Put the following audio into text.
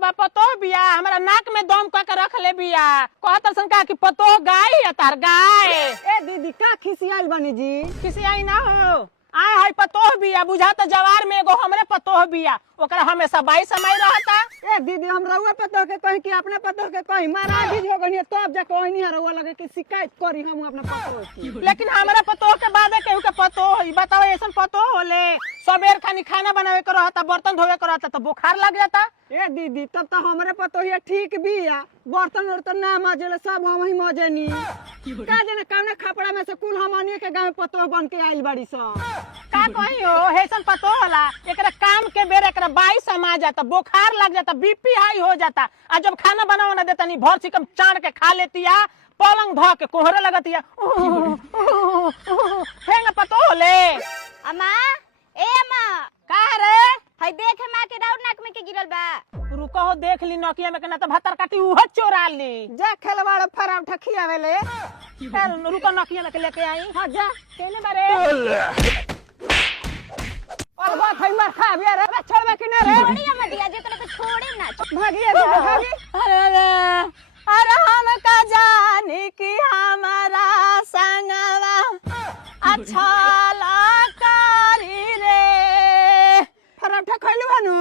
बा पतो बिया हमरा नाक में दम क के रख ले बिया कहत सन का कि पतो गाय या तार गाय। ए दीदी का खिसियाल बनी जी? खिसियाई ना हो आय हाय पतो बिया बुझाता जवार में एगो हमरे पतो बिया ओकरा हमेशा बाई समय रहता। ए दीदी हम रउआ पतो के कहीं कि अपने पतो के कहीं मारा भी हो गनी तब जा कोई नहीं रउआ लगे कि शिकायत करी हम अपने पतो की। लेकिन हमरा पतो के बाद केहू के पतो होई बताओ ऐसन पतो होले सबेर खानी खाना बनावे के रहता बर्तन धोवे के रहता तो बुखार लग जाता। ए दीदी तब तो हमरे पतो ही ठीक बिया बर्तन उर्तन ना मजेले सब हम ही मजेनी का जाने कौने खपड़ा में से कुल हमनी के गांव पतो बन के आइल बाड़ी स का कही हो हेसन पतो होला एकरा काम के बेर एकरा बाई समा जाता बुखार लग जाता बीपी हाई हो जाता आ जब खाना बनावा ना देता नहीं भर चिकम चाड़ के खा लेतिया पलंग ध के कोहरे लगतिया हेंग पतो होले। अम्मा ए अम्मा का रे हई देखे मां के दाउर नाक में के गिरल बा। रुको हो देख ली नकिया में के ना तो भतर काटी उह चोरा ली जा खेलवाड़ फराम ठखियावेले चल रुको नकिया में के लेके आई। हां जा केने बारे और बात है मार खा बिया रे छोड़बे कि ना रे छोड़ी अम्मा दिया जे तोरा तो छोड़े ना। भागिए दीदी भागी। अरे हम का जानी कि हमारा संगवा अच्छा लकारी रे फराम ठखइलु हनु